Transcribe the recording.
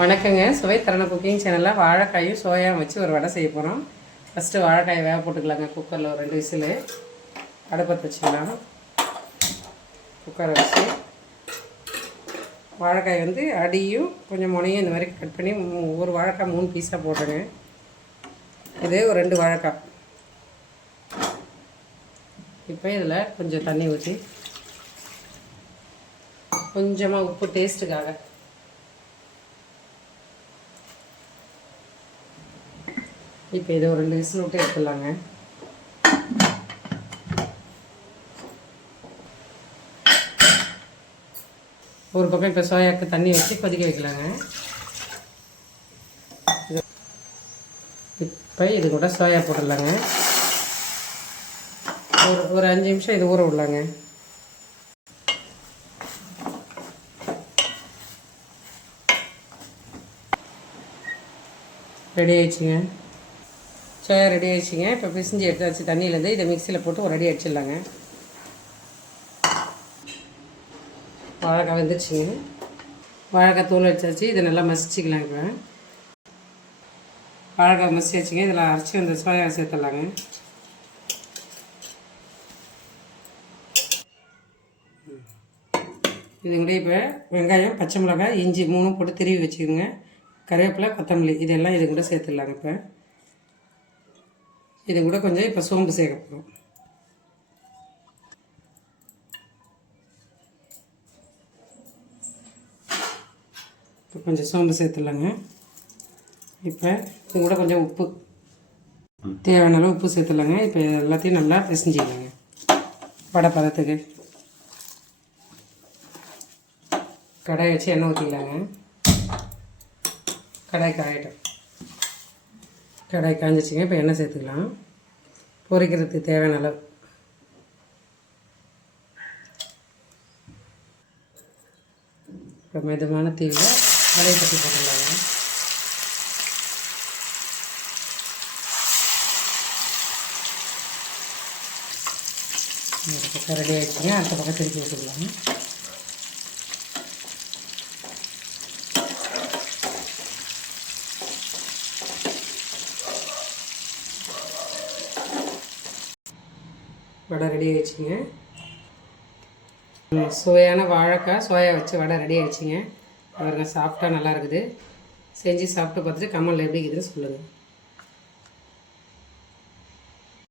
வணக்கங்க. சுவை தரண குக்கிங் சேனலில் வாழைக்காயும் சோயாவும் வச்சு ஒரு வடை செய்ய போகிறோம். ஃபஸ்ட்டு வாழைக்காயை வேக போட்டுக்கலாங்க. குக்கரில் ஒரு 2 விசில் அடுப்பத்தை வச்சுக்கலாம். குக்கரை வச்சு வாழைக்காய் அடியும் கொஞ்சம் முனையும் இந்த மாதிரி கட் பண்ணி ஒரு வாழைக்காய் 3 பீஸாக போடுறேங்க. இது ஒரு 2 வாழைக்காய். இப்போ இதில் கொஞ்சம் தண்ணி ஊற்றி கொஞ்சமாக உப்பு டேஸ்ட்டுக்காக இப்போ இதை ஒரு 2 விசில் விட்டு எடுத்துடலாங்க. ஒரு பக்கம் இப்போ சோயாவுக்கு தண்ணி வச்சு கொதிக்க வைக்கலாங்க. இப்போ இது கூட சோயா போட்டுடலாங்க. ஒரு 5 நிமிஷம் இது ஊற விடலாங்க. ரெடி ஆயிடுச்சுங்க. சோயா ரெடி ஆகிடுச்சிங்க. இப்போ பிசிஞ்சு எடுத்தாச்சு தண்ணியிலேருந்து. இதை மிக்சியில் போட்டு ஒரு ரெடி அடிச்சிடலாங்க. வாழைக்காய் வெந்துருச்சுங்க. வாழைக்காய் தூள் வச்சாச்சு. இதை நல்லா மசிச்சிக்கலாம். இப்போ வாழைக்காய் மசிச்சாச்சுங்க. இதில் அரைச்சி வந்த சோயா சேர்த்துடலாங்க. இது கூட இப்போ வெங்காயம், பச்சை மிளகாய், இஞ்சி 3 போட்டு திருவி வச்சுக்கோங்க. கருவேப்பிலை, கொத்தமல்லி இதெல்லாம் இது கூட சேர்த்துடலாங்க. இப்போ இது கூட கொஞ்சம் இப்போ சோம்பு சேர்க்க போகிறோம். இப்போ கொஞ்சம் சோம்பு சேர்த்துடலாங்க. இப்போ இது கூட கொஞ்சம் உப்பு, தேவையான அளவு உப்பு சேர்த்துடலாங்க. இப்போ எல்லாத்தையும் நல்லா பிசைஞ்சிக்கலாங்க வடை பதத்துக்கு. கடாய் வச்சு எண்ணெய் ஊற்றிக்கலாங்க. கடாய் காயட்டும். கடாய் காஞ்சிச்சிங்க. இப்போ எண்ணெய் சேர்த்துக்கலாம். பொரிக்கிறதுக்கு தேவையான அளவு. இப்போ மெதுவான தீவில் வடையை பற்றி போட்டுடலாங்க. ஒரு பக்கம் ரெடி ஆகிடுச்சிங்க. அடுத்த பக்கம் திருப்பி வச்சுக்கலாங்க. வடை ரெடி ஆகிடுச்சிங்க. சுவையான வாழைக்காய் சோயா வச்சு வடை ரெடி ஆகிடுச்சிங்க. பாருங்க, சாப்பிட்டா நல்லா இருக்குது. செஞ்சு சாப்பிட்டு பார்த்துட்டு கமெண்டில் எப்படி இருக்குதுன்னு சொல்லுங்கள்.